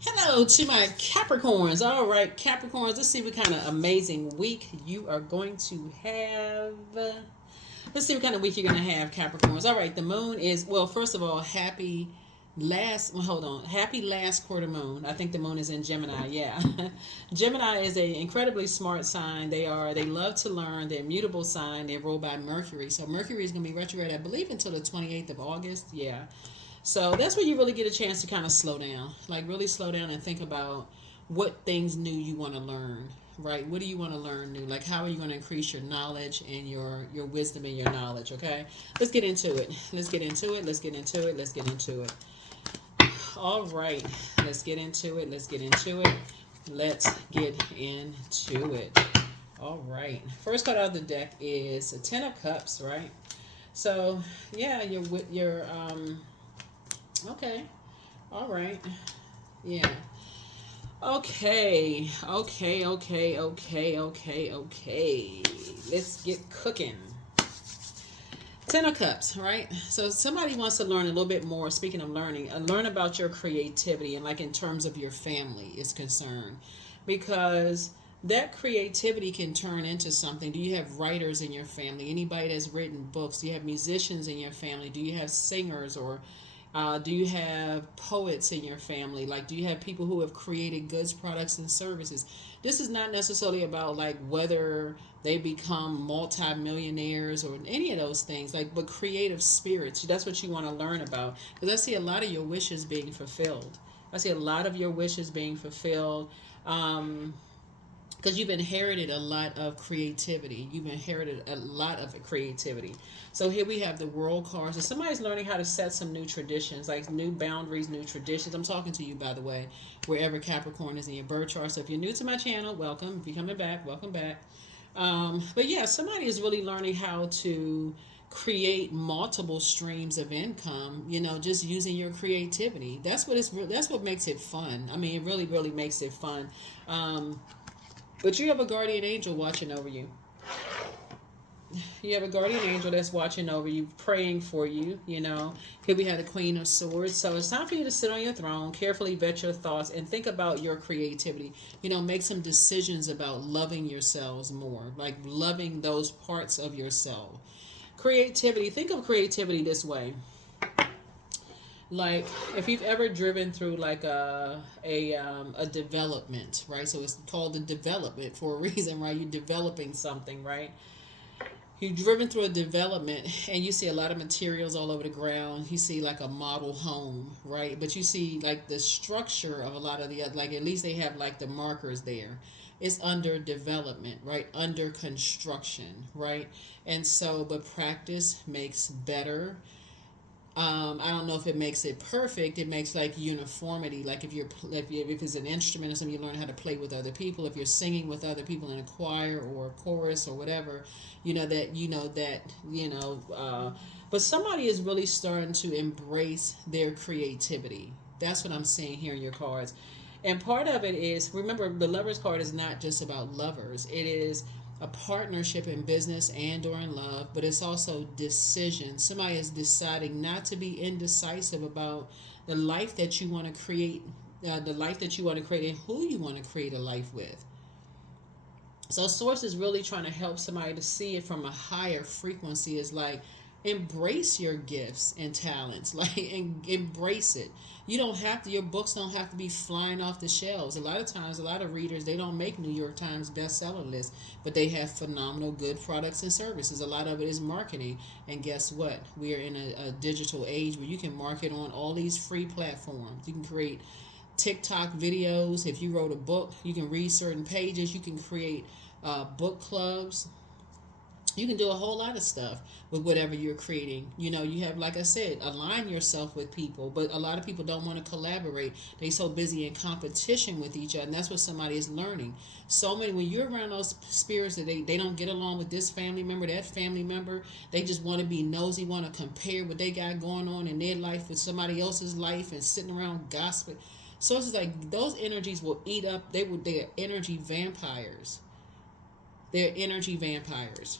Hello to my Capricorns. All right, Capricorns, let's see what kind of amazing week you are going to have. Let's see what kind of week you're going to have, Capricorns. All right, the moon is, well, first of all, happy last quarter moon. I think the moon is in Gemini, yeah. Gemini is an incredibly smart sign. They love to learn. They're a mutable sign. They're ruled by Mercury. So Mercury is going to be retrograde, I believe, until the 28th of August. Yeah. So that's where you really get a chance to kind of slow down, like really slow down and think about what things new you want to learn, right? What do you want to learn new? Like how are you going to increase your knowledge and your wisdom and your knowledge? Okay, let's get into it. Let's get into it. Let's get into it. Let's get into it. All right, let's get into it. Let's get into it. Let's get into it. All right. First card out of the deck is a Ten of Cups, right? So yeah, your okay. All right. Yeah. Okay. Let's get cooking. Ten of Cups, right? So somebody wants to learn a little bit more. Speaking of learning, learn about your creativity and like in terms of your family is concerned, because that creativity can turn into something. Do you have writers in your family? Anybody that's written books? Do you have musicians in your family? Do you have singers or do you have poets in your family? Like, do you have people who have created goods, products, and services? This is not necessarily about like whether they become multimillionaires or any of those things. Like, but creative spirits. That's what you want to learn about. Because I see a lot of your wishes being fulfilled. I see a lot of your wishes being fulfilled. Because you've inherited a lot of creativity. You've inherited a lot of creativity. So here we have the World card. So somebody's learning how to set some new traditions, like new boundaries, new traditions. I'm talking to you, by the way, wherever Capricorn is in your birth chart. So if you're new to my channel, welcome. If you're coming back, welcome back. But yeah, somebody is really learning how to create multiple streams of income, just using your creativity. That's what makes it fun. I mean, it really makes it fun. But you have a guardian angel watching over you. You have a guardian angel that's watching over you, praying for you. Here we have the Queen of Swords. So it's time for you to sit on your throne, carefully vet your thoughts, and think about your creativity. Make some decisions about loving yourselves more, like loving those parts of yourself. Creativity. Think of creativity this way. Like if you've ever driven through like a development, right? So it's called a development for a reason, right? You're developing something, right? You've driven through a development and you see a lot of materials all over the ground. You see like a model home, right? But you see like the structure of a lot of the other, like at least they have like the markers there. It's under development, right? Under construction, right? And so, but practice makes better. I don't know if it makes it perfect. It makes like uniformity. Like if it's an instrument or something, you learn how to play with other people. If you're singing with other people in a choir or a chorus or whatever, but somebody is really starting to embrace their creativity. That's what I'm seeing here in your cards. And part of it is, remember, the Lovers card is not just about lovers. It is a partnership in business and or in love, but it's also decision. Somebody is deciding not to be indecisive about the life that you want to create, and who you want to create a life with. So Source is really trying to help somebody to see it from a higher frequency. Is like, embrace your gifts and talents, like, and embrace it. You don't have to, your books don't have to be flying off the shelves. A lot of times, a lot of readers, they don't make New York Times bestseller lists, but they have phenomenal good products and services. A lot of it is marketing. And guess what? We are in a digital age where you can market on all these free platforms. You can create TikTok videos. If you wrote a book, you can read certain pages. You can create book clubs. You can do a whole lot of stuff with whatever you're creating. You have, like I said, align yourself with people, but a lot of people don't want to collaborate. They so busy in competition with each other, and that's what somebody is learning. So many, when you're around those spirits that they don't get along with this family member, that family member, they just want to be nosy, want to compare what they got going on in their life with somebody else's life and sitting around gossiping. So it's like those energies will eat up, they're energy vampires. They're energy vampires.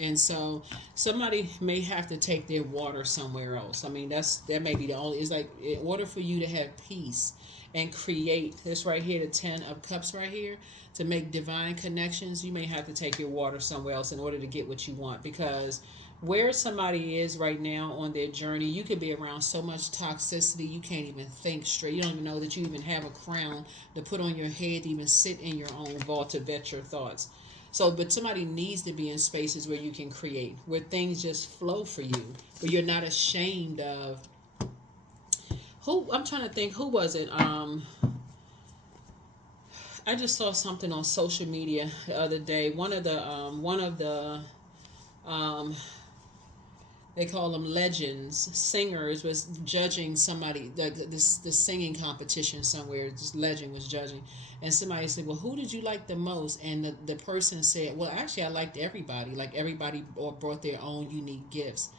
And so somebody may have to take their water somewhere else. I mean, that may be the only. It's like, in order for you to have peace and create this right here, the 10 of cups right here, to make divine connections, you may have to take your water somewhere else in order to get what you want. Because where somebody is right now on their journey, you could be around so much toxicity you can't even think straight. You don't even know that you even have a crown to put on your head to even sit in your own vault to vet your thoughts. So, but somebody needs to be in spaces where you can create, where things just flow for you, where you're not ashamed of. Who, I'm trying to think, who was it? I just saw something on social media the other day. One of the um, they call them legends, singers, was judging somebody, like this singing competition somewhere. This legend was judging, and somebody said, well, who did you like the most? And the person said, well, actually I liked everybody. Like, everybody brought their own unique gifts.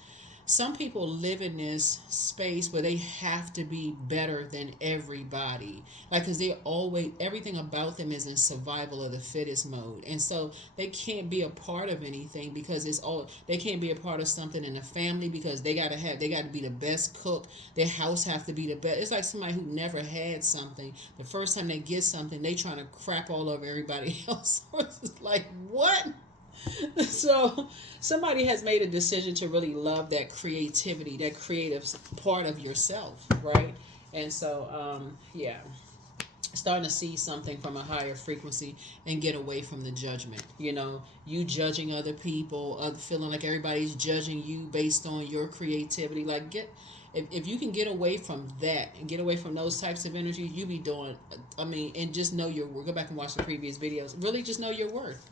Some people live in this space where they have to be better than everybody, like, because they always, everything about them is in survival of the fittest mode, and so they can't be a part of anything, because it's all, they can't be a part of something in a family, because they got to be the best cook. Their house have to be the best. It's like somebody who never had something, the first time they get something, they trying to crap all over everybody else. It's like, what? So somebody has made a decision to really love that creativity, that creative part of yourself, right? And so, yeah, starting to see something from a higher frequency and get away from the judgment. You judging other people, feeling like everybody's judging you based on your creativity. Like, if you can get away from that and get away from those types of energies, you be doing, and just know your worth. Go back and watch the previous videos. Really just know your worth.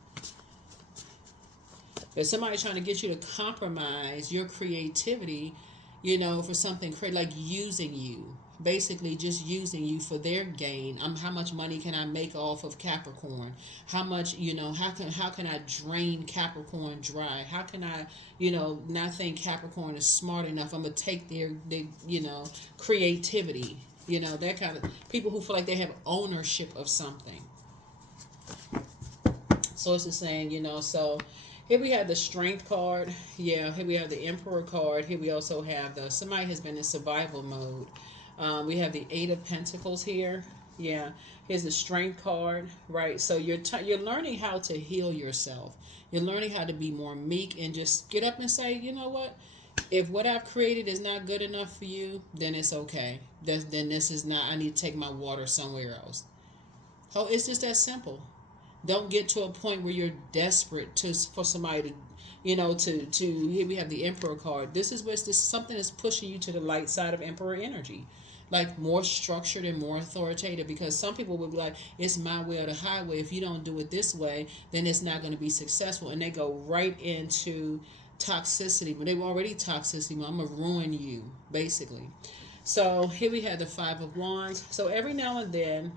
But somebody trying to get you to compromise your creativity, for something like using you, basically just using you for their gain. How much money can I make off of Capricorn? How much, how can I drain Capricorn dry? How can I, not think Capricorn is smart enough? I'm gonna take their creativity, that kind of people who feel like they have ownership of something. So it's just saying, so here we have the Strength card. Yeah, here we have the Emperor card. Here we also have somebody has been in survival mode. We have the Eight of Pentacles here. Yeah, here's the Strength card, right? So you're learning how to heal yourself. You're learning how to be more meek and just get up and say, you know what? If what I've created is not good enough for you, then it's okay. Then this is not, I need to take my water somewhere else. Oh, it's just that simple. Don't get to a point where you're desperate for somebody to here we have the Emperor card. This is something that's pushing you to the light side of Emperor energy, like more structured and more authoritative, because some people will be like, it's my way or the highway. If you don't do it this way, then it's not going to be successful, and they go right into toxicity. But they were already toxicity. I'm going to ruin you, basically. So here we have the Five of Wands. So every now and then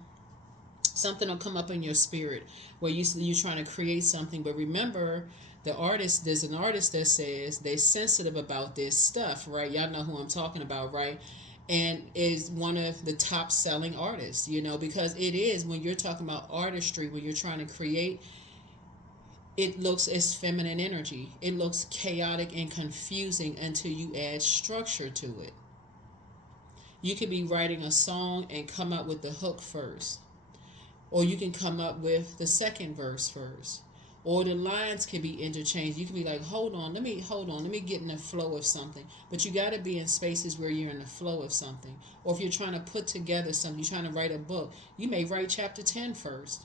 something will come up in your spirit where you're trying to create something. But remember, there's an artist that says they're sensitive about this stuff, right? Y'all know who I'm talking about, right? And is one of the top selling artists, because it is, when you're talking about artistry, when you're trying to create, it's feminine energy. It looks chaotic and confusing until you add structure to it. You could be writing a song and come up with the hook first, or you can come up with the second verse first, or the lines can be interchanged. You can be like, hold on, let me get in the flow of something. But you got to be in spaces where you're in the flow of something. Or if you're trying to put together something, you're trying to write a book, you may write chapter 10 first.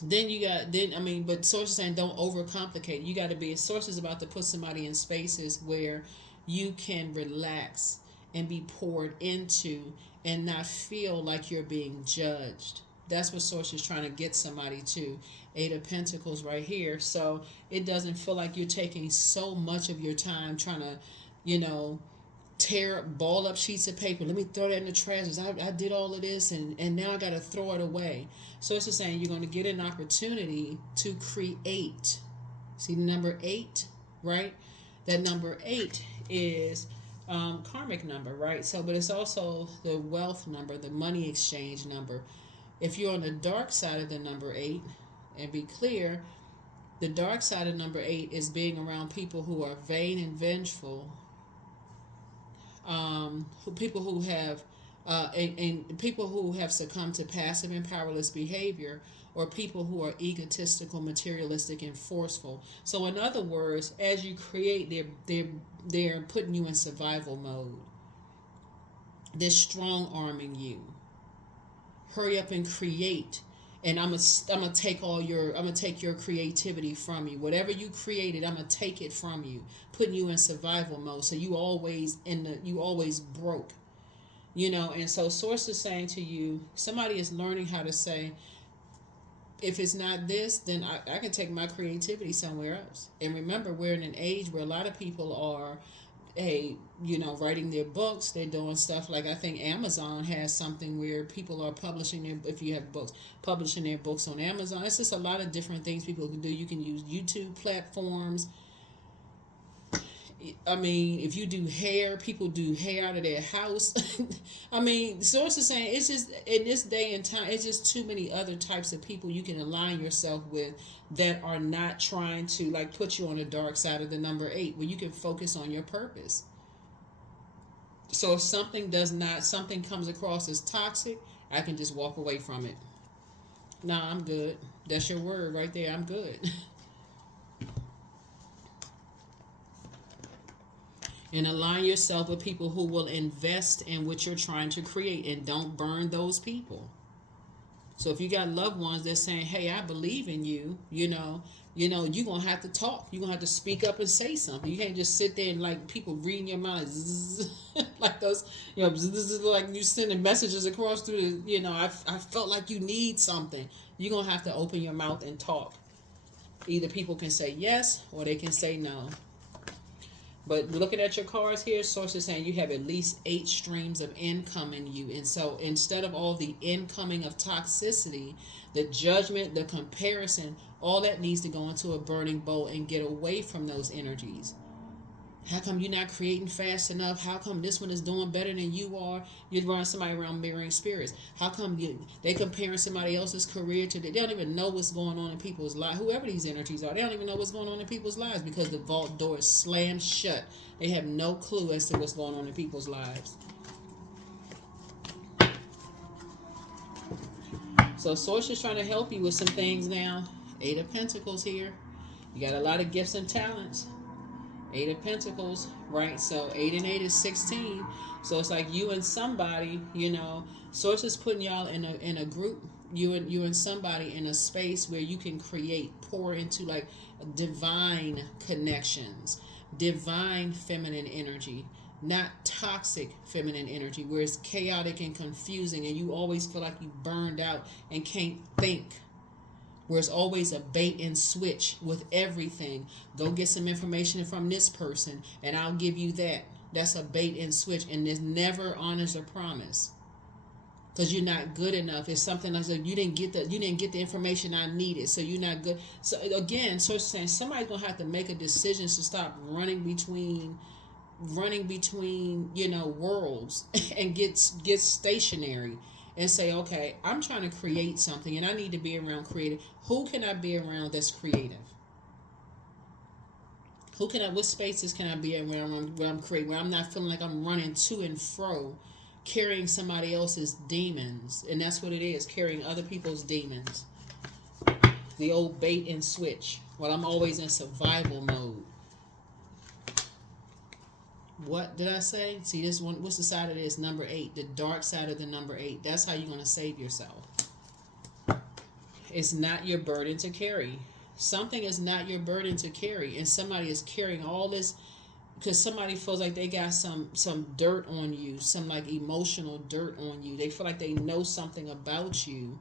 But Source is saying don't overcomplicate. You got to be, Source is about to put somebody in spaces where you can relax and be poured into and not feel like you're being judged. That's what Source is trying to get somebody to. Eight of Pentacles right here. So it doesn't feel like you're taking so much of your time trying to, ball up sheets of paper. Let me throw that in the trash. I did all of this and now I got to throw it away. So it's just saying you're going to get an opportunity to create. See the number 8, right? That number 8 is karmic number, right? So, but it's also the wealth number, the money exchange number. If you're on the dark side of the number 8, and be clear, the dark side of number 8 is being around people who are vain and vengeful, people who have And people who have succumbed to passive and powerless behavior, or people who are egotistical, materialistic, and forceful. So, in other words, as you create, they're putting you in survival mode. They're strong arming you. Hurry up and create, and I'm gonna take your creativity from you. Whatever you created, I'm gonna take it from you, putting you in survival mode. So you always broke, And so Source is saying to you, somebody is learning how to say, if it's not this, then I can take my creativity somewhere else. And remember, we're in an age where a lot of people are, writing their books. They're doing stuff like, I think Amazon has something where people are publishing if you have books, publishing their books on Amazon. It's just a lot of different things people can do. You can use YouTube platforms. I mean, if you do hair, people do hair out of their house. I mean, Source is saying it's just, in this day and time, it's just too many other types of people you can align yourself with that are not trying to like put you on the dark side of the number 8, where you can focus on your purpose. So if something comes across as toxic, I can just walk away from it. Nah, I'm good. That's your word right there. I'm good. And align yourself with people who will invest in what you're trying to create, and don't burn those people. So if you got loved ones that's saying, hey, I believe in you, you're going to have to talk. You're going to have to speak up and say something. You can't just sit there and like people reading your mind like those, like you sending messages across through the, I felt like you need something. You're going to have to open your mouth and talk. Either people can say yes or they can say no. But looking at your cards here, Source is saying you have at least 8 streams of income in you. And so instead of all the incoming of toxicity, the judgment, the comparison, all that needs to go into a burning bowl and get away from those energies. How come you're not creating fast enough? How come this one is doing better than you are? You're running somebody around mirroring spirits. How come they comparing somebody else's career to they don't even know what's going on in people's lives? Whoever these energies are, they don't even know what's going on in people's lives because the vault door is slammed shut. They have no clue as to what's going on in people's lives. So Source is trying to help you with some things now. 8 of Pentacles here. You got a lot of gifts and talents. 8 of Pentacles, right? So 8 and 8 is 16. So it's like you and somebody, Source is putting y'all in a group. You and somebody in a space where you can create, pour into like divine connections, divine feminine energy, not toxic feminine energy, where it's chaotic and confusing, and you always feel like you burned out and can't think. Where it's always a bait and switch with everything. Go get some information from this person and I'll give you that. That's a bait and switch, and this never honors a promise. Because you're not good enough. It's something like that. You didn't get the information I needed, so you're not good. So again, so it's saying somebody's gonna have to make a decision to stop running between worlds and get stationary. And say, okay, I'm trying to create something and I need to be around creative. Who can I be around that's creative? What spaces can I be around where I'm creating, where I'm not feeling like I'm running to and fro, carrying somebody else's demons? And that's what it is, carrying other people's demons. The old bait and switch. Well, I'm always in survival mode. What did I say? See, this one, what's the side of this? Number 8, the dark side of the number 8. That's how you're going to save yourself. It's not your burden to carry. Something is not your burden to carry, and somebody is carrying all this because somebody feels like they got some dirt on you, some like emotional dirt on you. They feel like they know something about you,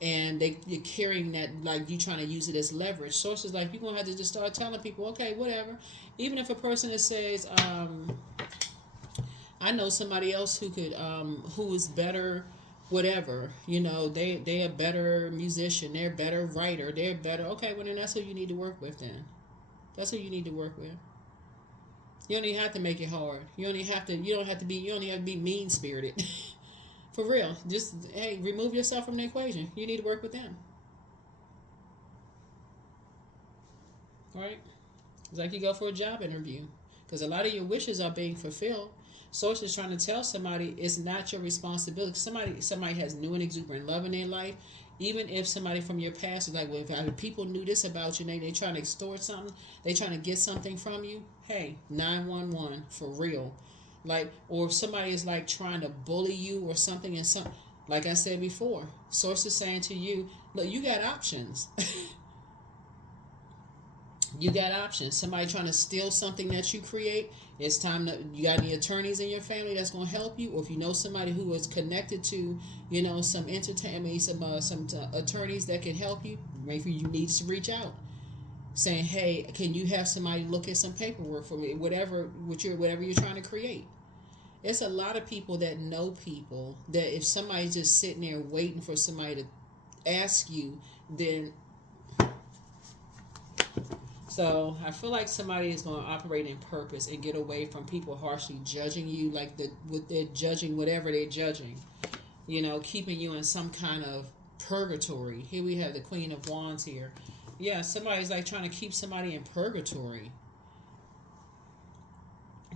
and you're carrying that, like you trying to use it as leverage. Sources like you're gonna have to just start telling people, okay, whatever. Even if a person that says, I know somebody else who could, who is better, whatever. They're a better musician, they're a better writer, they're better. Okay, well then that's who you need to work with. Then that's who you need to work with. You don't even have to make it hard. You don't have to be mean spirited. For real. Just, hey, remove yourself from the equation. You need to work with them. All right? It's like you go for a job interview. Because a lot of your wishes are being fulfilled. Source is trying to tell somebody it's not your responsibility. Somebody has new and exuberant love in their life. Even if somebody from your past is like, well, if people knew this about you, they trying to extort something, they trying to get something from you. Hey, 911 for real. Like, or if somebody is like trying to bully you or something, and some, like I said before, Source is saying to you, look, you got options. You got options. Somebody trying to steal something that you create. It's time to. You got any attorneys in your family that's going to help you, or if you know somebody who is connected to, some entertainment, some attorneys that can help you. Maybe you need to reach out, saying, "Hey, can you have somebody look at some paperwork for me? Whatever you're trying to create." It's a lot of people that know people that if somebody's just sitting there waiting for somebody to ask you, then. So I feel like somebody is going to operate in purpose and get away from people harshly judging you, like they're judging whatever they're judging, keeping you in some kind of purgatory. Here we have the Queen of Wands here. Yeah, somebody's like trying to keep somebody in purgatory,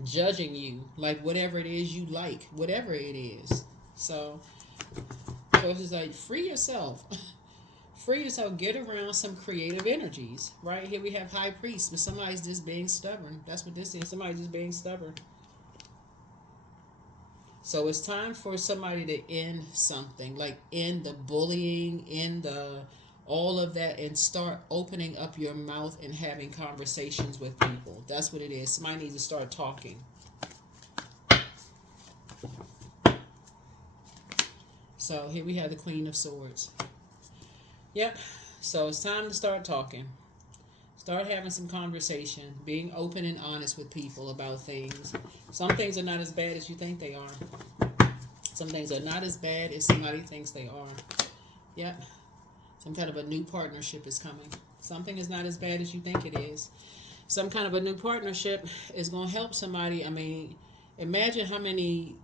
judging you, like whatever it is you like, whatever it is. So it's just like, free yourself. Free yourself, get around some creative energies. Right here we have High Priest, but somebody's just being stubborn. That's what this is. Somebody's just being stubborn. So it's time for somebody to end something, like end the bullying, end the all of that, and start opening up your mouth and having conversations with people. That's what it is. Somebody needs to start talking. So here we have the Queen of Swords. Yep. So it's time to start talking. Start having some conversation. Being open and honest with people about things. Some things are not as bad as you think they are. Some things are not as bad as somebody thinks they are. Yep. Some kind of a new partnership is coming. Something is not as bad as you think it is. Some kind of a new partnership is going to help somebody. I mean, imagine how many,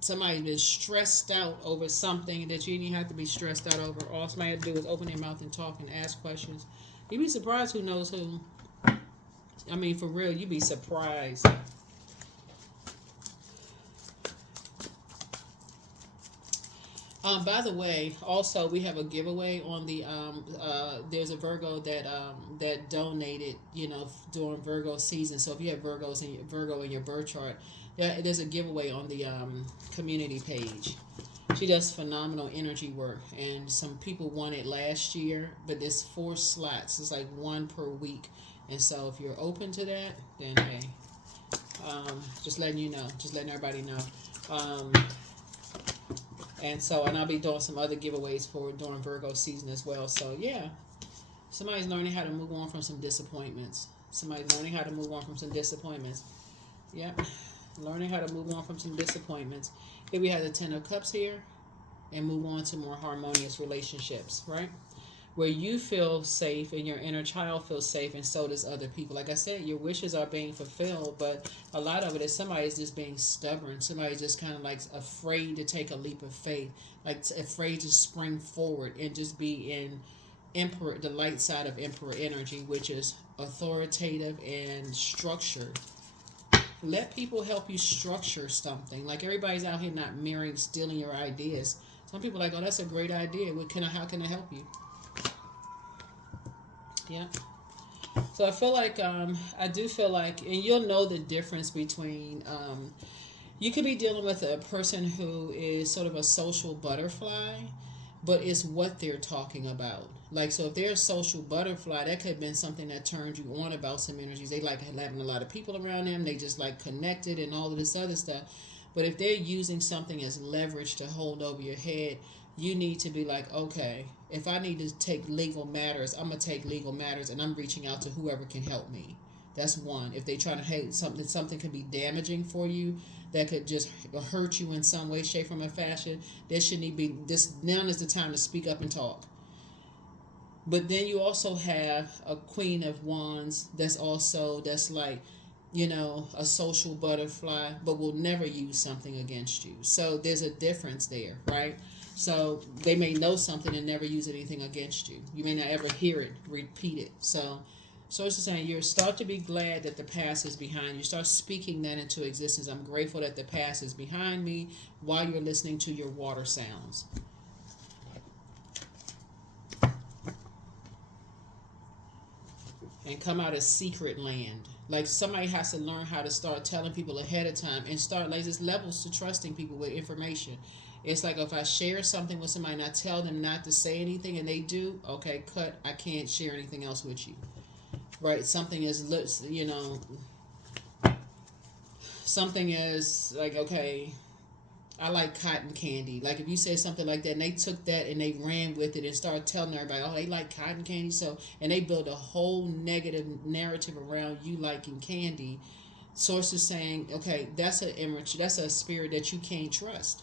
somebody's been stressed out over something that you didn't have to be stressed out over. All somebody had to do is open their mouth and talk and ask questions. You'd be surprised who knows who. I mean, for real, you'd be surprised. By the way, also we have a giveaway on the there's a Virgo that donated, during Virgo season. So if you have Virgo in your birth chart, there's a giveaway on the community page. She does phenomenal energy work, and some people won it last year, but there's 4 slots. It's like 1 per week, and so if you're open to that, then hey, just letting everybody know. And I'll be doing some other giveaways during Virgo season as well. So yeah, somebody's learning how to move on from some disappointments. Yep. Learning how to move on from some disappointments. Here we have the 10 of Cups here, and move on to more harmonious relationships, right? Where you feel safe and your inner child feels safe, and so does other people. Like I said, your wishes are being fulfilled, but a lot of it is somebody's just being stubborn. Somebody's just kind of like afraid to take a leap of faith, like afraid to spring forward and just be in Emperor, the light side of Emperor energy, which is authoritative and structured. Let people help you structure something. Like, everybody's out here not mirroring, stealing your ideas. Some people are like, oh, that's a great idea. How can I help you? Yeah. So I do feel like, and you'll know the difference between, you could be dealing with a person who is sort of a social butterfly, but it's what they're talking about. Like, so if they're a social butterfly, that could have been something that turned you on about some energies. They like having a lot of people around them. They just like connected and all of this other stuff. But if they're using something as leverage to hold over your head, you need to be like, okay, if I need to take legal matters, I'm going to take legal matters, and I'm reaching out to whoever can help me. That's one. If they try to hate something could be damaging for you, that could just hurt you in some way, shape, form, or fashion. Now is the time to speak up and talk. But then you also have a Queen of Wands that's like, a social butterfly, but will never use something against you. So there's a difference there, right? So they may know something and never use anything against you. You may not ever hear it repeated. So So it's just saying you start to be glad that the past is behind you. Start speaking that into existence. I'm grateful that the past is behind me while you're listening to your water sounds. And come out of secret land. Like somebody has to learn how to start telling people ahead of time and start like there's levels to trusting people with information. It's like if I share something with somebody and I tell them not to say anything and they do, okay, cut. I can't share anything else with you. Right? Something is, something is like, okay, I like cotton candy. Like if you say something like that and they took that and they ran with it and started telling everybody, oh, they like cotton candy. So, and they build a whole negative narrative around you liking candy. Sources saying, okay, that's an image, that's a spirit that you can't trust.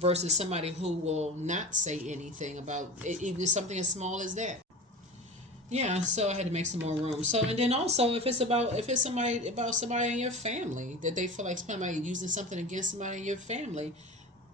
Versus somebody who will not say anything about it, even something as small as that. Yeah, so I had to make some more room. So and then also if it's somebody about somebody in your family that they feel like somebody using something against somebody in your family,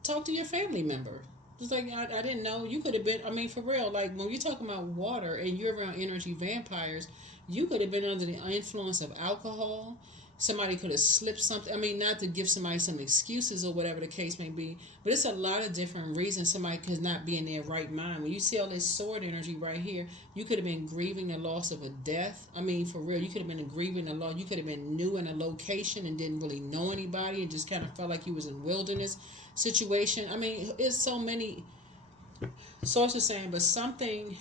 talk to your family member. Just like I didn't know you could have been. I mean, for real. Like when you're talking about water and you're around energy vampires, you could have been under the influence of alcohol. Somebody could have slipped something. I mean, not to give somebody some excuses or whatever the case may be, but it's a lot of different reasons somebody could not be in their right mind. When you see all this sword energy right here, you could have been grieving the loss of a death. I mean, for real, you could have been grieving the loss. You could have been new in a location and didn't really know anybody and just kind of felt like you was in wilderness situation. I mean, it's so many sources saying, but something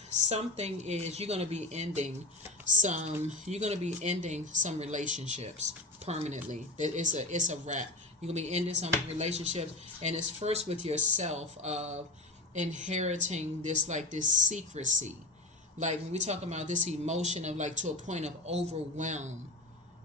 is you're gonna be ending some relationships permanently. It's a wrap. You're gonna be ending some relationships, and it's first with yourself of inheriting this secrecy. Like when we talk about this emotion of like to a point of overwhelm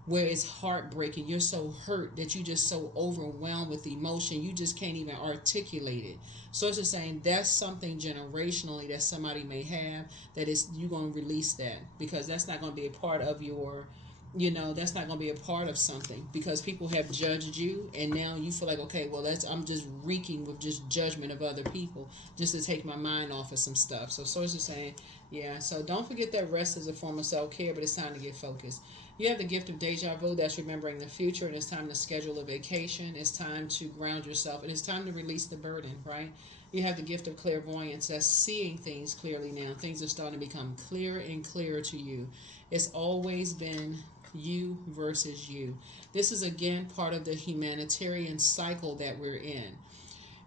where it's heartbreaking. You're so hurt that you just so overwhelmed with emotion, you just can't even articulate it. So it's just saying that's something generationally that somebody may have that is you going to release that because that's not going to be a part of your that's not going to be a part of something because people have judged you and now you feel like okay well I'm just reeking with just judgment of other people just to take my mind off of some stuff. So sources are saying yeah, so don't forget that rest is a form of self-care, but it's time to get focused. You have the gift of deja vu, that's remembering the future, and it's time to schedule a vacation. It's time to ground yourself, and it's time to release the burden, right? You have the gift of clairvoyance, that's seeing things clearly now. Things are starting to become clearer and clearer to you. It's always been you versus you. This is again part of the humanitarian cycle that we're in.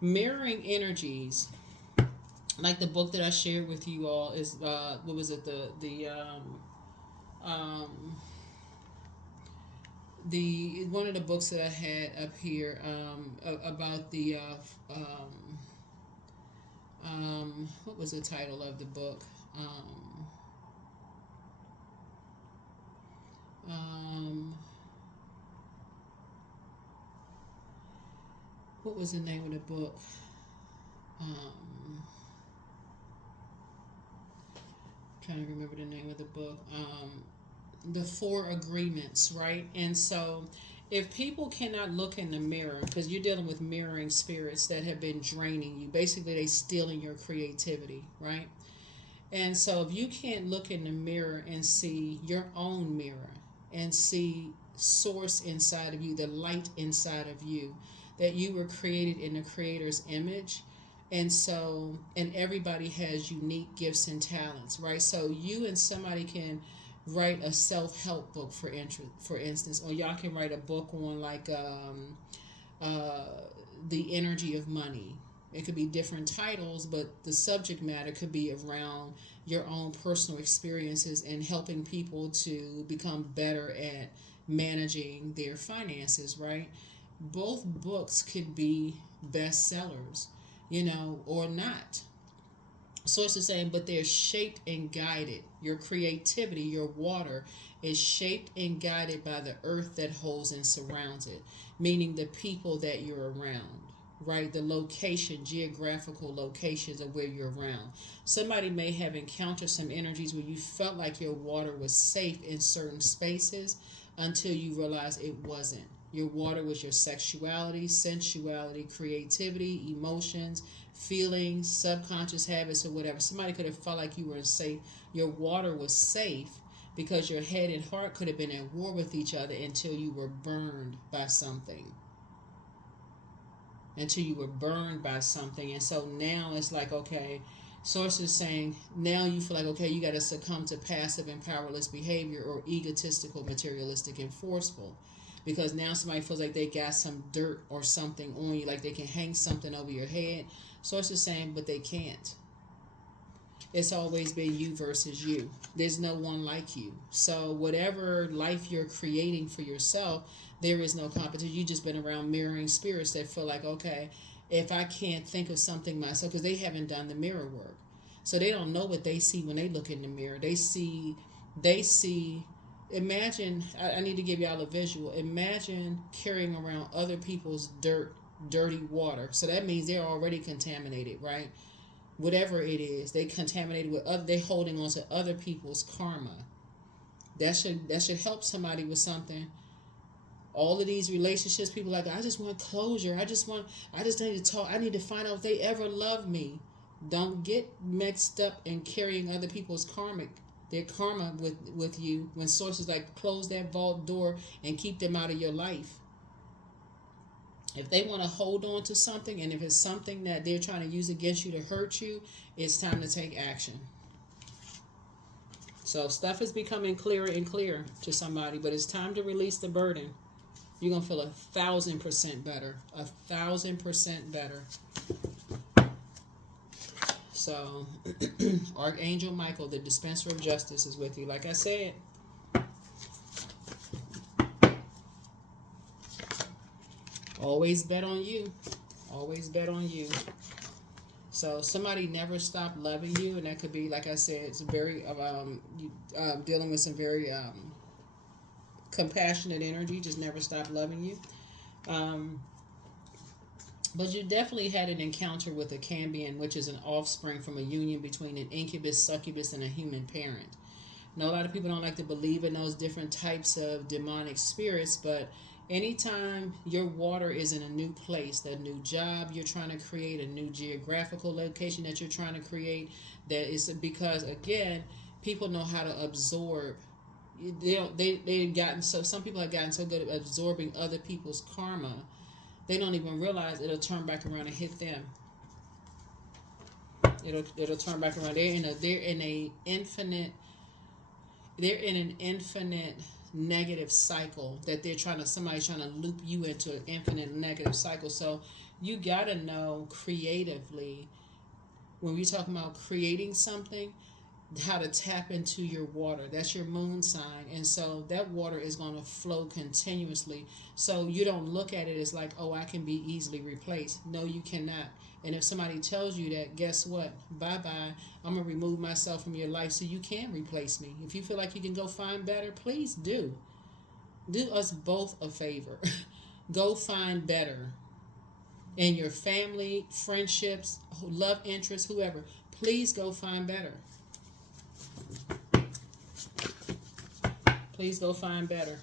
Mirroring energies, like the book that I shared with you all is what was it um, the one of the books that I had up here about the what was the title of the book? Um, what was the name of the book? Trying to remember the name of the book. The Four Agreements, right? And so if people cannot look in the mirror because you're dealing with mirroring spirits that have been draining you, basically they stealing your creativity, right? And so if you can't look in the mirror and see your own mirror and see source inside of you, the light inside of you, that you were created in the creator's image. And so, and everybody has unique gifts and talents, right? So you and somebody can write a self-help book for instance, or y'all can write a book on like uh, the energy of money. It could be different titles, but the subject matter could be around your own personal experiences and helping people to become better at managing their finances, right? Both books could be bestsellers, or not. So it's the same, but they're shaped and guided. Your creativity, your water, is shaped and guided by the earth that holds and surrounds it, meaning the people that you're around, right? The location, geographical locations of where you're around. Somebody may have encountered some energies where you felt like your water was safe in certain spaces until you realize it wasn't. Your water was your sexuality, sensuality, creativity, emotions, feelings, subconscious habits, or whatever. Somebody could have felt like you were safe. Your water was safe because your head and heart could have been at war with each other until you were burned by something. Until you were burned by something. And so now it's like, okay, Source is saying now you feel like, okay, you got to succumb to passive and powerless behavior or egotistical, materialistic, and forceful. Because now somebody feels like they got some dirt or something on you, like they can hang something over your head. Source is saying, but they can't. It's always been you versus you. There's no one like you. So whatever life you're creating for yourself, there is no competition. You've just been around mirroring spirits that feel like, okay, if I can't think of something myself, because they haven't done the mirror work. So they don't know what they see when they look in the mirror. They see, imagine, I need to give y'all a visual. Imagine carrying around other people's dirty water. So that means they're already contaminated, right? Whatever it is, they contaminated with other, they holding on to other people's karma. That should help somebody with something. All of these relationships, people like, I just want closure. I just need to talk. I need to find out if they ever love me. Don't get mixed up in carrying other people's their karma with you, when sources like close that vault door and keep them out of your life. If they want to hold on to something, and if it's something that they're trying to use against you to hurt you, it's time to take action. So stuff is becoming clearer and clearer to somebody, but it's time to release the burden. You're going to feel 1,000% better. 1,000% better. So, Archangel Michael, the dispenser of justice, is with you. Like I said, always bet on you. Always bet on you. So somebody never stopped loving you, and that could be, like I said, it's very dealing with some very compassionate energy. Just never stopped loving you. But you definitely had an encounter with a cambion, which is an offspring from a union between an incubus, succubus, and a human parent. Now, a lot of people don't like to believe in those different types of demonic spirits, but anytime your water is in a new place, a new job you're trying to create, a new geographical location that you're trying to create, that is because, again, people know how to absorb. They've gotten so, some people have gotten so good at absorbing other people's karma, they don't even realize it'll turn back around and hit them. It'll turn back around. They're in an infinite negative cycle that somebody's trying to loop you into an infinite negative cycle. So you gotta know creatively, when we're talking about creating something, how to tap into your water. That's your moon sign, and so that water is going to flow continuously. So you don't look at it as like, oh, I can be easily replaced. No, you cannot. And if somebody tells you that, guess what? Bye-bye. I'm going to remove myself from your life so you can replace me. If you feel like you can go find better, please do. Do us both a favor. Go find better. In your family, friendships, love interests, whoever. Please go find better. Please go find better.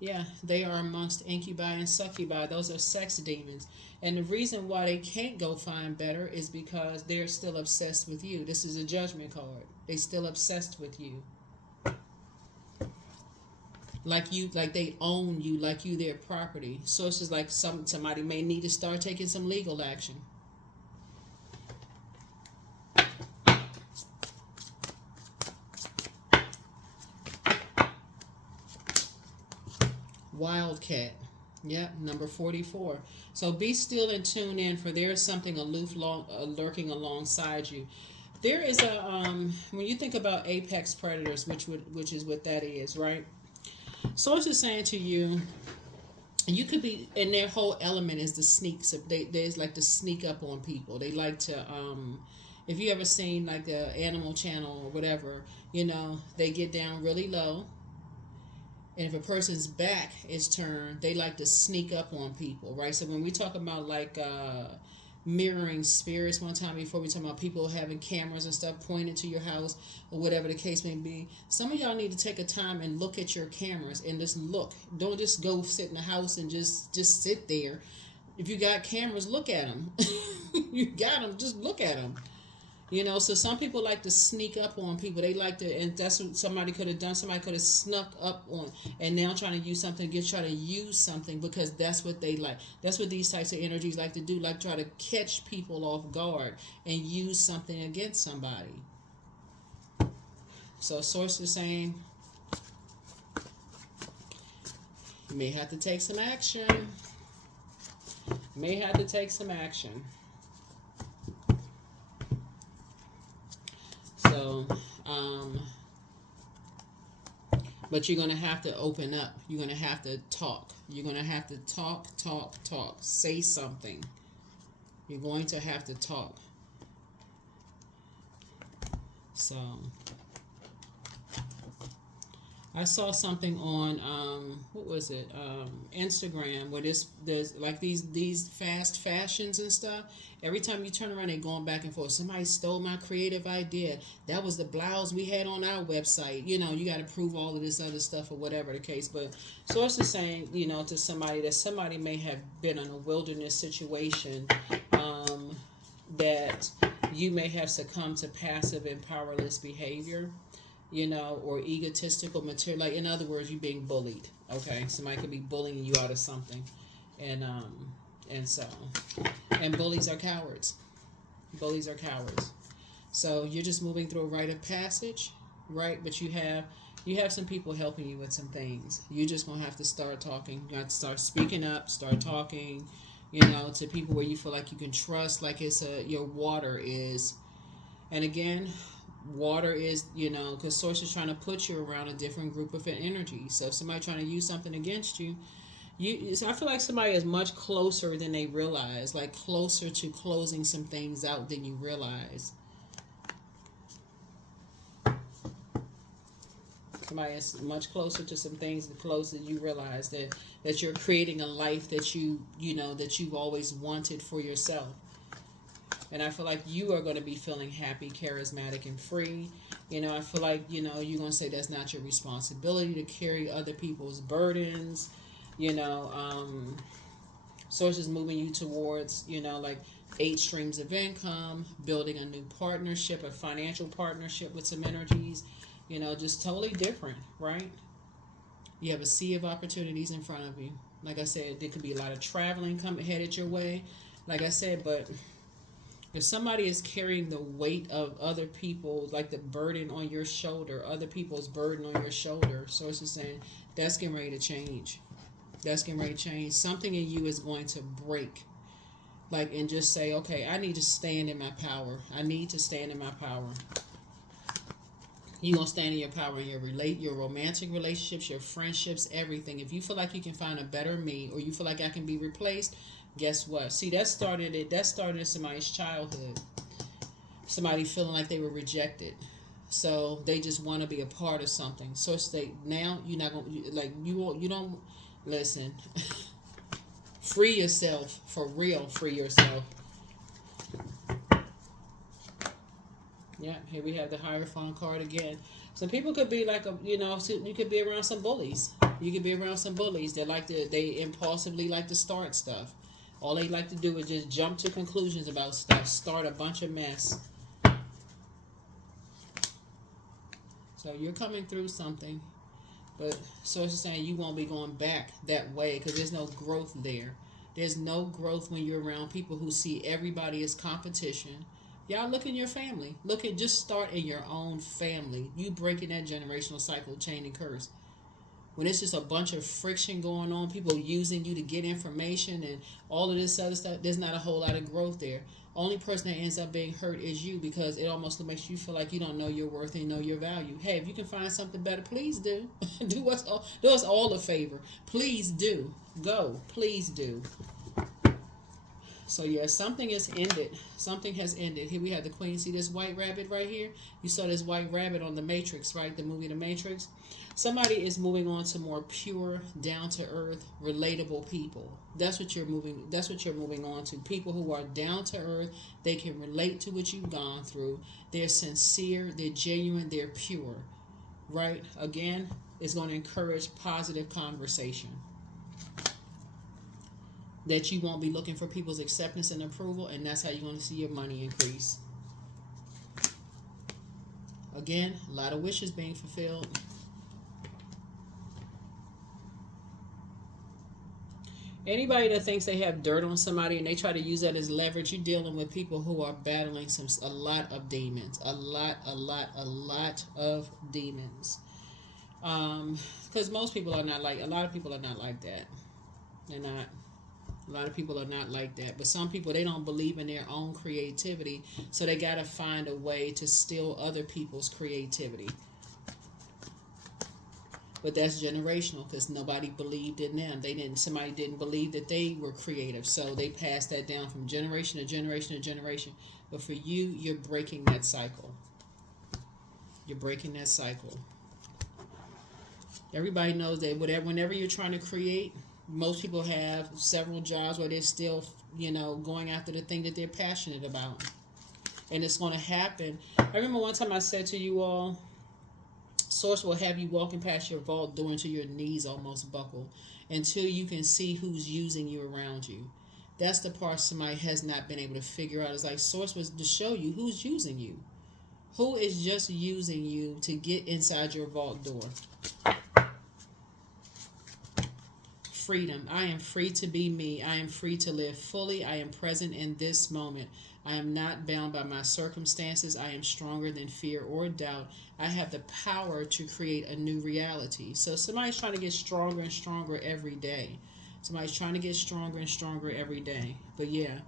Yeah, they are amongst incubi and succubi. Those are sex demons. And the reason why they can't go find better is because they're still obsessed with you. This is a judgment card. They're still obsessed with you. Like they own you, like you their property. So it's just like somebody may need to start taking some legal action. Wildcat. Yep, number 44. So be still and tune in, for there is something aloof lurking alongside you. There is when you think about apex predators, which is what that is, right? Source is saying to you, you could be, and their whole element is the sneaks. There's like to sneak up on people. They like to, if you ever seen like the Animal Channel or whatever, they get down really low. And if a person's back is turned, they like to sneak up on people, right? So when we talk about like mirroring spirits one time before. We talking about people having cameras and stuff pointed to your house or whatever the case may be. Some of y'all need to take a time and look at your cameras and just look. Don't just go sit in the house and just sit there. If you got cameras, look at them. You got them, just look at them. You know, so some people like to sneak up on people. They like to, and that's what somebody could have done. Somebody could have snuck up on, and now trying to use something, try to use something because that's what they like. That's what these types of energies like to do, like try to catch people off guard and use something against somebody. So source is saying, you may have to take some action. May have to take some action. So, but you're going to have to open up. You're going to have to talk. You're going to have to talk. Say something. You're going to have to talk. So, I saw something on what was it? Instagram where there's like these fast fashions and stuff. Every time you turn around, they're going back and forth. Somebody stole my creative idea. That was the blouse we had on our website. You know, you got to prove all of this other stuff or whatever the case. But source is saying, you know, to somebody that somebody may have been in a wilderness situation, that you may have succumbed to passive and powerless behavior. You know, or egotistical material. Like, in other words, you being bullied. Okay, somebody could be bullying you out of something, and bullies are cowards. Bullies are cowards. So you're just moving through a rite of passage, right? But you have some people helping you with some things. You're just gonna have to start talking. You have to start speaking up. Start talking. You know, to people where you feel like you can trust. Like your water is, and again. Water is, you know, because source is trying to put you around a different group of energy. So if somebody trying to use something against you, so I feel like somebody is much closer than they realize, like closer to closing some things out than you realize. Somebody is much closer to some things, the closer you realize that you're creating a life that you know that you've always wanted for yourself. And I feel like you are going to be feeling happy, charismatic, and free. You know, I feel like, you know, you're going to say that's not your responsibility to carry other people's burdens. You know, source is moving you towards, you know, like 8 streams of income, building a new partnership, a financial partnership with some energies. You know, just totally different, right? You have a sea of opportunities in front of you. Like I said, there could be a lot of traveling headed your way. Like I said, but... if somebody is carrying the weight of other people, like the burden on your shoulder, other people's burden on your shoulder, so it's just saying that's getting ready to change. That's getting ready to change. Something in you is going to break. Like, and just say, okay, I need to stand in my power. I need to stand in my power. You're going to stand in your power in your romantic relationships, your friendships, everything. If you feel like you can find a better me, or you feel like I can be replaced, guess what? See, that started in somebody's childhood. Somebody feeling like they were rejected. So they just want to be a part of something. So say now you're not going to, like, you don't listen. Free yourself, for real, free yourself. Yeah, here we have the Hierophant card again. Some people could be like, you could be around some bullies. You could be around some bullies that they impulsively like to start stuff. All they like to do is just jump to conclusions about stuff, start a bunch of mess. So you're coming through something, but source is saying you won't be going back that way because there's no growth there. There's no growth when you're around people who see everybody as competition. Y'all look in your family. Just start in your own family. You breaking that generational cycle, chain and curse. When it's just a bunch of friction going on, people using you to get information and all of this other stuff, there's not a whole lot of growth there. Only person that ends up being hurt is you because it almost makes you feel like you don't know your worth and know your value. Hey, if you can find something better, please do. Do us all a favor. Please do. Go. Please do. So yeah, something has ended. Something has ended. Here we have the Queen. See this white rabbit right here? You saw this white rabbit on The Matrix, right? The movie The Matrix. Somebody is moving on to more pure, down to earth, relatable people. That's what you're moving. That's what you're moving on to. People who are down to earth. They can relate to what you've gone through. They're sincere. They're genuine. They're pure. Right? Again, it's going to encourage positive conversation. That you won't be looking for people's acceptance and approval, and that's how you're going to see your money increase. Again, a lot of wishes being fulfilled. Anybody that thinks they have dirt on somebody and they try to use that as leverage, you're dealing with people who are battling a lot of demons. A lot of demons. Because most people are not like, a lot of people are not like that. They're not. A lot of people are not like that. But some people, they don't believe in their own creativity. So they got to find a way to steal other people's creativity. But that's generational because nobody believed in them. Somebody didn't believe that they were creative. So they passed that down from generation to generation to generation. But for you, you're breaking that cycle. You're breaking that cycle. Everybody knows that whenever you're trying to create, most people have several jobs where they're still, going after the thing that they're passionate about. And it's going to happen. I remember one time I said to you all, Source will have you walking past your vault door until your knees almost buckle, until you can see who's using you around you. That's the part somebody has not been able to figure out. It's like Source was to show you who's using you. Who is just using you to get inside your vault door. Freedom. I am free to be me. I am free to live fully. I am present in this moment. I am not bound by my circumstances. I am stronger than fear or doubt. I have the power to create a new reality. So somebody's trying to get stronger and stronger every day. Somebody's trying to get stronger and stronger every day. But yeah,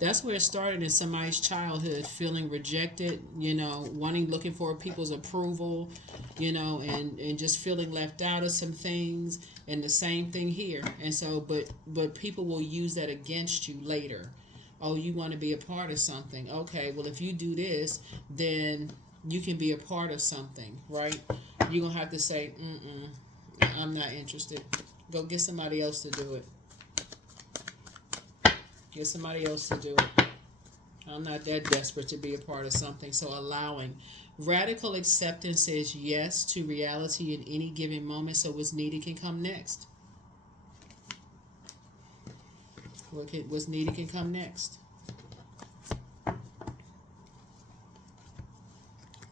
that's where it started in somebody's childhood, feeling rejected, looking for people's approval, and just feeling left out of some things. And the same thing here. And so, but people will use that against you later. Oh, you want to be a part of something. Okay, well, if you do this, then you can be a part of something, right? You're going to have to say, I'm not interested. Go get somebody else to do it. Get somebody else to do it. I'm not that desperate to be a part of something. So allowing. Radical acceptance says yes to reality in any given moment, so what's needed can come next. What's needed can come next.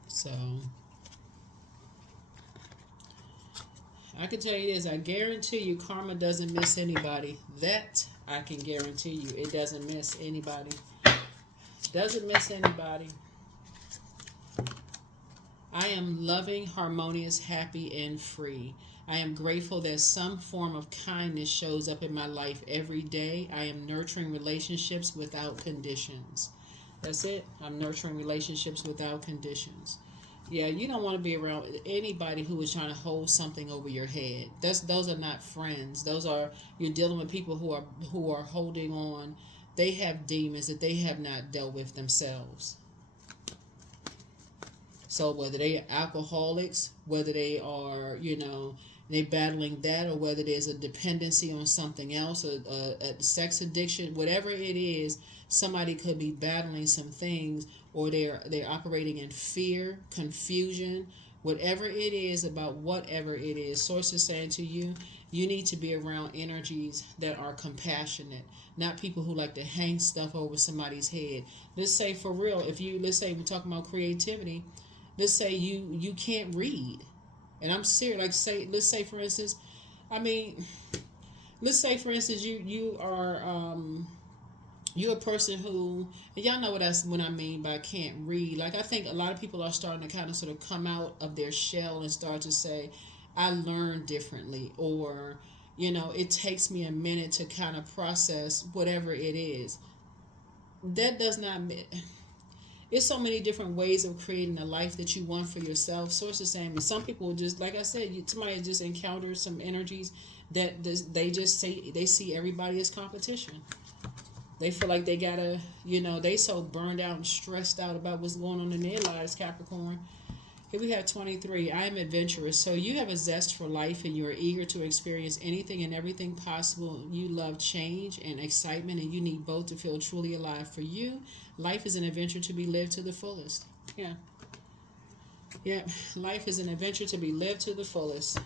So I can tell you this, I guarantee you karma doesn't miss anybody. That I can guarantee you. It doesn't miss anybody. Doesn't miss anybody. I am loving, harmonious, happy, and free. I am grateful that some form of kindness shows up in my life every day. I am nurturing relationships without conditions. That's it. I'm nurturing relationships without conditions. Yeah, you don't want to be around anybody who is trying to hold something over your head. Those are not friends. You're dealing with people who are holding on. They have demons that they have not dealt with themselves. So whether they are alcoholics, whether they are, they battling that, or whether there's a dependency on something else, a sex addiction, whatever it is, somebody could be battling some things, or they're operating in fear, confusion, whatever it is about whatever it is. Source is saying to you, you need to be around energies that are compassionate, not people who like to hang stuff over somebody's head. Let's say for real, let's say we're talking about creativity. Let's say you can't read, and I'm serious. Let's say for instance, you are you're a person who, and y'all know what I mean by can't read. Like, I think a lot of people are starting to kind of sort of come out of their shell and start to say, I learn differently, or it takes me a minute to kind of process whatever it is. That does not. It's so many different ways of creating a life that you want for yourself. Source is saying, some people just, like I said, somebody just encounters some energies that they just say they see everybody as competition. They feel like they gotta, they so burned out and stressed out about what's going on in their lives, Capricorn. Here we have 23. I am adventurous. So you have a zest for life and you are eager to experience anything and everything possible. You love change and excitement, and you need both to feel truly alive. For you, life is an adventure to be lived to the fullest. Yeah. Yeah. Life is an adventure to be lived to the fullest.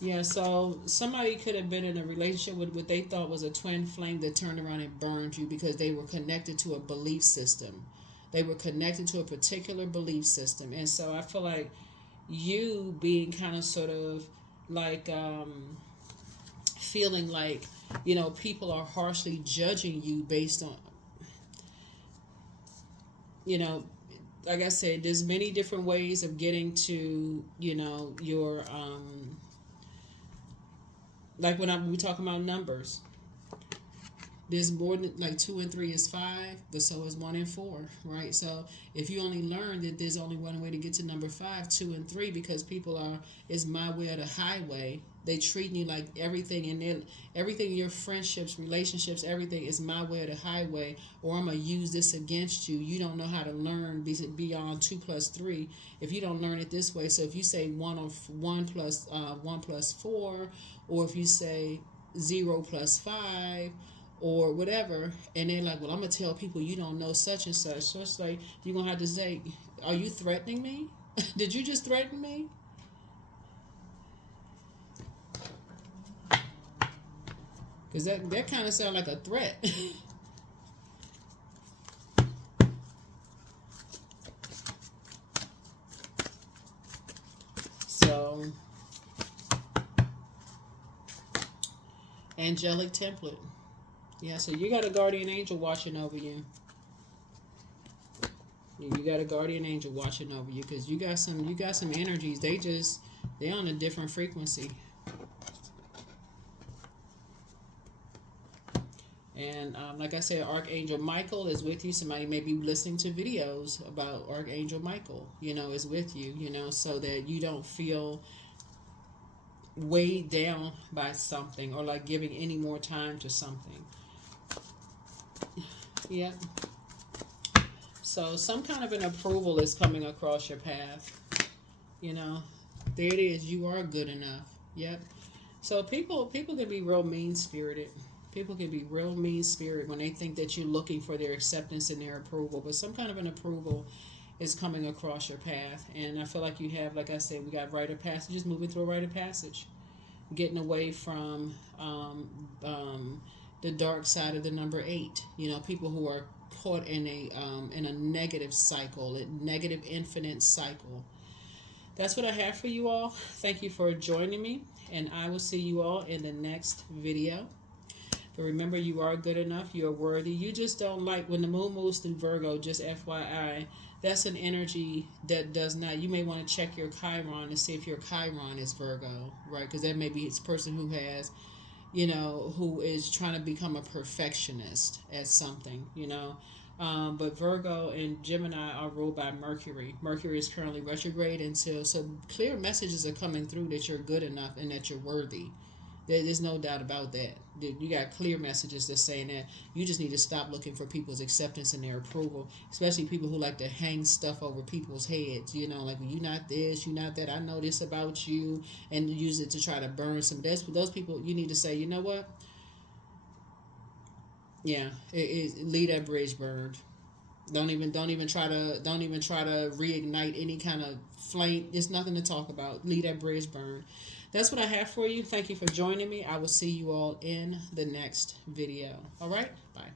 Yeah, so somebody could have been in a relationship with what they thought was a twin flame that turned around and burned you because they were connected to a belief system. They were connected to a particular belief system. And so I feel like you being kind of sort of like feeling like, people are harshly judging you based on, like I said, there's many different ways of getting to, your, like when we talk about numbers. There's more than like 2 and 3 is 5, but so is 1 and 4, right? So if you only learn that there's only one way to get to number 5, 2 and 3, because people are, it's my way or the highway. They treat you like everything in your friendships, relationships, everything is my way or the highway, or I'm gonna use this against you. You don't know how to learn beyond 2 plus 3 if you don't learn it this way. So if you say 1 plus 4, or if you say 0 plus 5, or whatever, and they're like, well, I'm gonna tell people you don't know such and such. So it's like you're gonna have to say, are you threatening me? Did you just threaten me? Because that kind of sounds like a threat. So angelic template. Yeah, so you got a guardian angel watching over you. You got a guardian angel watching over you because you got some energies. They're on a different frequency. And like I said, Archangel Michael is with you. Somebody may be listening to videos about Archangel Michael, is with you, so that you don't feel weighed down by something or like giving any more time to something. Yeah. So some kind of an approval is coming across your path. There it is. You are good enough. Yep. So people can be real mean-spirited. People can be real mean-spirited when they think that you're looking for their acceptance and their approval. But some kind of an approval is coming across your path. And I feel like you have, like I said, we got rite of passage, moving through a rite of passage. Getting away from the dark side of the number 8. People who are caught in a negative cycle, a negative infinite cycle. That's what I have for you all. Thank you for joining me, and I will see you all in the next video. But remember, you are good enough. You are worthy. You just don't like when the moon moves through Virgo, just FYI. That's an energy that does not, you may want to check your Chiron and see if your Chiron is Virgo, right? Because that may be it's a person who has, who is trying to become a perfectionist at something, But Virgo and Gemini are ruled by Mercury. Mercury is currently retrograde until, so clear messages are coming through that you're good enough and that you're worthy. There's no doubt about that. You got clear messages that's saying that you just need to stop looking for people's acceptance and their approval, especially people who like to hang stuff over people's heads, like, well, you're not this, you're not that, I know this about you, and use it to try to burn some. Those people, you need to say, you know what? Yeah, leave that bridge burned. Don't even try to reignite any kind of flame. There's nothing to talk about. Leave that bridge burned. That's what I have for you. Thank you for joining me. I will see you all in the next video. All right? Bye.